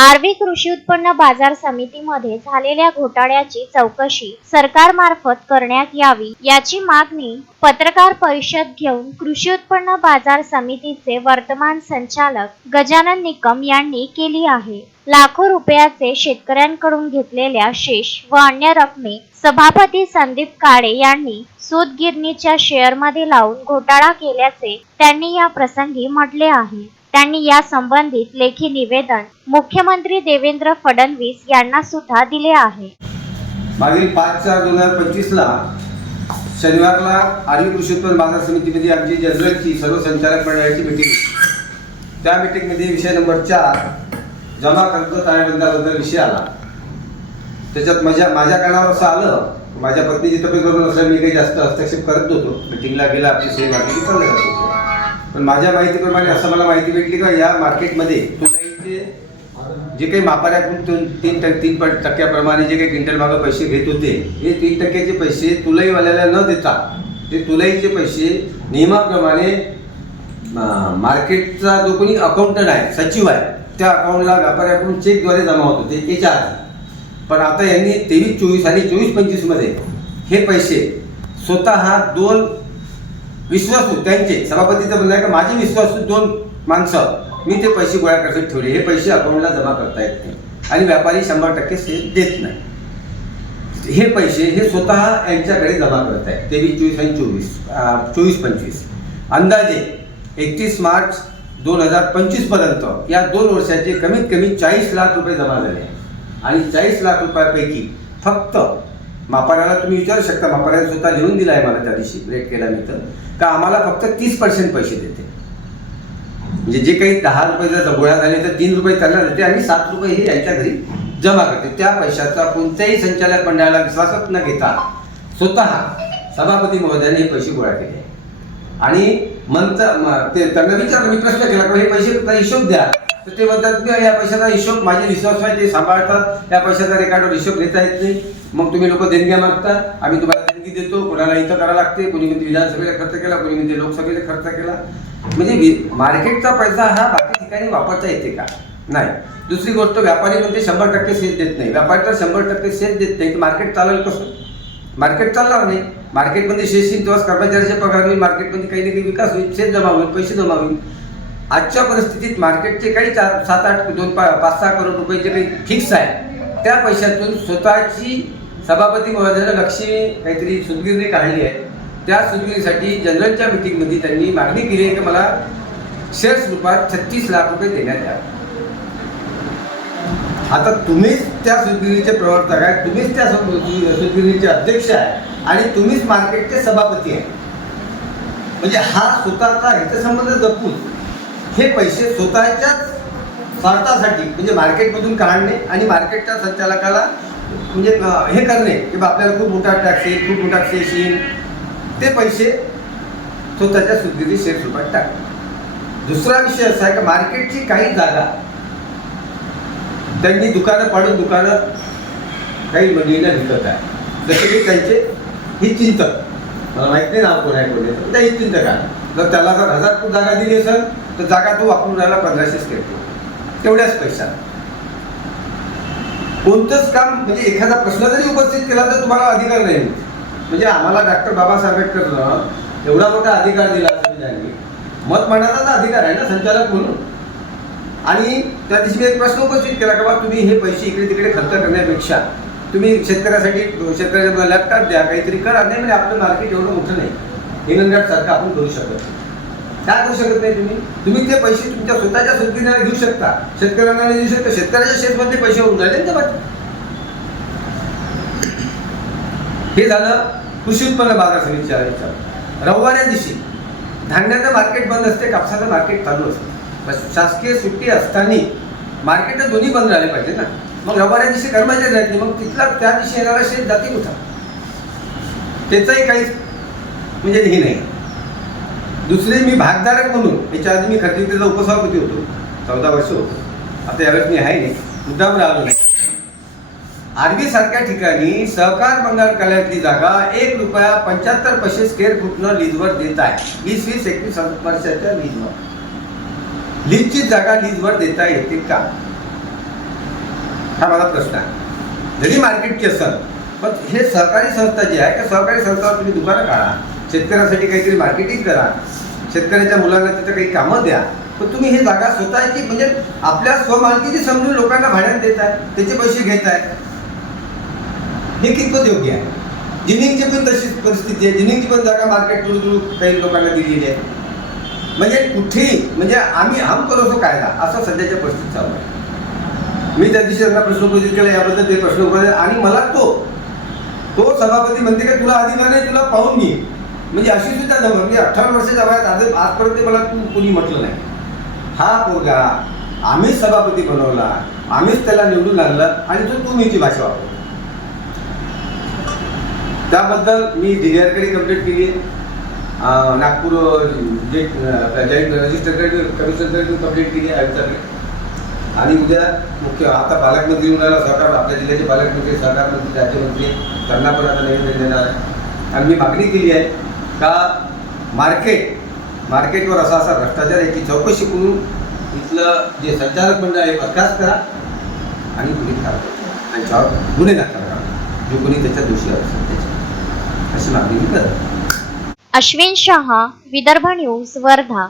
आर्वी कृषी उत्पन्न बाजार समितीमध्ये झालेल्या घोटाळ्याची चौकशी सरकारमार्फत करण्यात यावी याची मागणी पत्रकार परिषद घेऊन कृषी उत्पन्न बाजार समितीचे वर्तमान संचालक गजानन निकम यांनी केली आहे. लाखो रुपयाचे शेतकऱ्यांकडून घेतलेल्या शेष व अन्य रकमे सभापती संदीप काळे यांनी सूतगिरणीच्या शेअरमध्ये लावून घोटाळा केल्याचे त्यांनी या प्रसंगी म्हटले आहे. त्यांनी या संबंधित लेखी निवेदन मुख्यमंत्री देवेंद्र फडणवीस यांना सुद्धा दिले आहे. मागील 5/4/2025 ला शनिवारला आर्वी कृषी उत्पन्न बाजार समितीमध्ये आमची जनरलची सर्व संचालक मंडळाची मीटिंग. त्या मीटिंगमध्ये विषय नंबर 4 जमा खर्च ताळेबंदाबद्दल विषय आला. त्याच्यात माझ्या कानावर असं आलं, माझ्या पत्नीची तब्येत बरोबर असल्यामुळे मी काही जास्त हस्तक्षेप करत नव्हतो. मीटिंगला गेला आपली सेम मार्केटिंग चाललं जात होतं. पण माझ्या माहितीप्रमाणे असं मला माहिती भेटली का या मार्केटमध्ये तुलाईचे जे काही मापाऱ्याकडून 3% जे काही क्विंटल मागं पैसे घेत होते, हे 3% पैसे तुलाईवाल्याला न देता ते तुलाईचे पैसे नियमाप्रमाणे मार्केटचा जो कोणी अकाउंटंट आहे, सचिव आहे, त्या अकाउंटला व्यापाऱ्याकडून चेकद्वारे जमा होत होते याच्या आधी. पण आता यांनी 23-24 आणि 24-25 मध्ये हे पैसे स्वतः 2 विश्वासू त्यांचे सभापतीचं म्हणणं आहे का माझे विश्वासू 2 माणसं मी ते पैसे गोळा करत ठेवले. हे पैसे अकाउंटला जमा करता येत नाही आणि व्यापारी 100% सेल देत नाही. हे पैसे हे स्वतः यांच्याकडे जमा करत आहेत 23-24 आणि 24-25. अंदाजे 31 मार्च 2025 पर्यंत या 2 वर्षाचे कमीत कमी 40 लाख रुपये जमा झाले आणि 40 लाख रुपयापैकी फक्त मापाऱ्याला तुम्ही विचारू शकता, मापाऱ्याने स्वतः लिहून दिला आहे मला त्या दिवशी रेट केला मी तर का आम्हाला फक्त 30% पैसे देते. म्हणजे जे काही 10 रुपये जर गोळा झाले तर 3 रुपये त्यांना देते आणि 7 रुपये हे यांच्या घरी जमा करते. त्या पैशाचा कोणत्याही संचालक मंडळाला विश्वासात न घेता स्वतः सभापती महोदयाने हे पैसे गोळा केले आणि त्यांना विचारलं, मी प्रश्न केला की हे पैसे हिशोब द्या. तर ते म्हणतात की या पैशाचा हिशोब माझे विश्वास आहे, ते सांभाळतात, या पैशाचा रेकॉर्डवर हिशोब घेता येत नाही. मग तुम्ही लोक देणग्या मागता, आम्ही तुम्हाला देणगी देतो, कोणाला इथं करावं लागते, कोणी म्हणते विधानसभेला खर्च केला, कोणी म्हणते लोकसभेला खर्च केला. म्हणजे मार्केटचा पैसा हा बाकी ठिकाणी वापरता येते का? नाही. दुसरी गोष्ट, व्यापारी म्हणते 100% सेल देत नाही. व्यापारीला 100% सेल देत नाही, मार्केट चालेल कसं? मार्केट चालणार नाही. मार्केटमध्ये शेष येईल तेव्हाच कर्मचाऱ्याचे पगार होईल, मार्केटमध्ये काही ना काही विकास होईल, सेल जमा होईल, पैसे जमा होईल. आजच्या परिस्थितीत मार्केटचे काही 7-8 5-6 करोड रुपये जे काही फिक्स आहे त्या पैशातून स्वतःची सभापती महोदयाने लक्ष्मी काहीतरी सूतगिरणी काढली आहे. त्या सूतगिरणीसाठी जनरलच्या मीटिंगमध्ये त्यांनी मागणी केली आहे की मला शेअर्स रूपात 36 लाख रुपये देण्यात यावे. आता तुम्हीच त्या सूतगिरणीचे प्रवर्तक आहे, तुम्हीच त्या सूतगिरणीचे अध्यक्ष आहे आणि तुम्हीच मार्केटचे सभापती आहे. म्हणजे हा स्वतःचा हितसंबंध जपून हे पैसे स्वतःच्याच स्वार्थासाठी म्हणजे मार्केटमधून काढणे आणि मार्केटच्या संचालकाला म्हणजे हे करणे की आपल्याला खूप मोठा टॅक्स येईल, खूप मोठा सेस येईल, ते पैसे स्वतःच्या सूतगिरणी शेअर्स रूपात टाकणे. दुसरा विषय असा आहे की मार्केटची काही जागा त्यांनी दुकानं पाडून दुकानं काही मंडळींना विकत आहे. जसे की त्यांचे हितचिंतक, मला माहित नाही नाव कोण आहे कोणी, त्या हितचिंतक आहे. जर त्याला जर 1000 फूट जागा दिली असेल तर जागा तो वापरून राहिला 1500 स्क्वेअर फूट, तेवढ्याच पैसा. कोणतंच काम म्हणजे एखादा प्रश्न जरी उपस्थित केला तर तुम्हाला अधिकार नाही. म्हणजे आम्हाला डॉक्टर बाबासाहेब आंबेडकरनं एवढा मोठा अधिकार दिला संविधानाने, मत मांडण्याचा अधिकार आहे ना संचालक म्हणून. आणि त्या दिवशी मी एक प्रश्न उपस्थित केला की बाबा तुम्ही हे पैसे इकडे तिकडे खर्च करण्यापेक्षा तुम्ही शेतकऱ्याला लॅपटॉप द्या, काहीतरी करा. नाही म्हणजे आपलं मार्केट एवढं मोठं नाही, हिंगणघाट सारखं आपण करू शकत नाही. काय करू शकत नाही तुम्ही ते पैसे तुमच्या स्वतःच्या सूतगिरणीला घेऊ शकता, शेतकऱ्यांना देऊ शकता. शेतकऱ्याच्या शेतमध्ये पैसे होऊन राहिले ना. हे झालं कृषी उत्पन्न बाजार समितीच्या रविवारी दिवशी धान्याचं मार्केट बंद असते, कापसाचं मार्केट चालू असते. शासकीय सुट्टी असताना मार्केट दोन्ही बंद राहिले पाहिजे ना. मग रविवारी दिवशी कर्मचारी राहत नाही, मग तिथला त्या दिवशी येणारा शेत जाती होता, त्याचंही काहीच म्हणजे हे नाही. दुसरे मी भागधारक म्हणून याच्या आधी मी खरेदीचा उपसभापती होतो, 14 वर्ष होतो. आता यावेळेस मी आहे नाही, मुद्दाम राहिलो नाही. आर्वी सारख्या ठिकाणी सहकार मंगल कार्यालयातली जागा ₹1.75 स्क्वेअर फूटनं लीजवर देत आहे. 20-21 वर्षाच्या लीजवर. लीजची जागा लीजवर देता येते का? हा माझा प्रश्न आहे. जरी मार्केटची असेल पण हे सहकारी संस्था जी आहे त्या सहकारी संस्थावर तुम्ही दुकानं काढा, शेतकऱ्यांसाठी काहीतरी मार्केटिंग करा, शेतकऱ्याच्या मुलांना तिथं काही कामं द्या. पण तुम्ही ही जागा स्वतःची म्हणजे आपल्या स्वमालकीची समजून लोकांना भाड्यात देत आहे, त्याचे पैसे घेत आहे, हे कितपत योग्य आहे? जिनिंगची पण तशीच परिस्थिती आहे. जिनिंगची पण जागा मार्केट थ्रू काही लोकांना दिलेली आहे. म्हणजे कुठेही म्हणजे आम्ही हम करो सो कायदा असं सध्याच्या परिस्थितीत चालू आहे. मी त्या दिवशी त्यांना प्रश्न उपस्थित केला याबद्दल ते प्रश्न उपस्थित आणि मला तो सभापती म्हणते की तुला अधिकार नाही, तुला पाहून घे. म्हणजे अशी सुद्धा जमत म्हणजे 18 वर्षाच्या वयात आजपर्यंत मला कोणी म्हटलं नाही. हा पोरगा आम्हीच सभापती बनवला, आम्हीच त्याला निवडून आणलं आणि तू मीची भाषा वापरतो. त्याबद्दल मी DDR-कडे कंप्लेंट केली आहे, नागपूर जे जॉईंट रजिस्टर कमिशनरकडे कंप्लेंट केली आहे आयुक्ताकडे. आणि उद्या मुख्य आता पालकमंत्री म्हणाला सहकार आपल्या जिल्ह्याचे पालकमंत्री सहकार मंत्री राज्यमंत्री त्यांना पण आता निवेदन देणार आहे. आणि मी मागणी केली आहे का मार्केटवर असा भ्रष्टाचार याची चौकशी करून इथलं जे संचालक मंडळ आहे बरखास्त करा आणि गुन्हे कारवाई त्यांच्यावर गुन्हे दाखल करा जो कोणी त्याच्या दोषी असेल त्याच्या, अशी मागणी मी करतो. अश्विन शहा, विदर्भ न्यूज, वर्धा.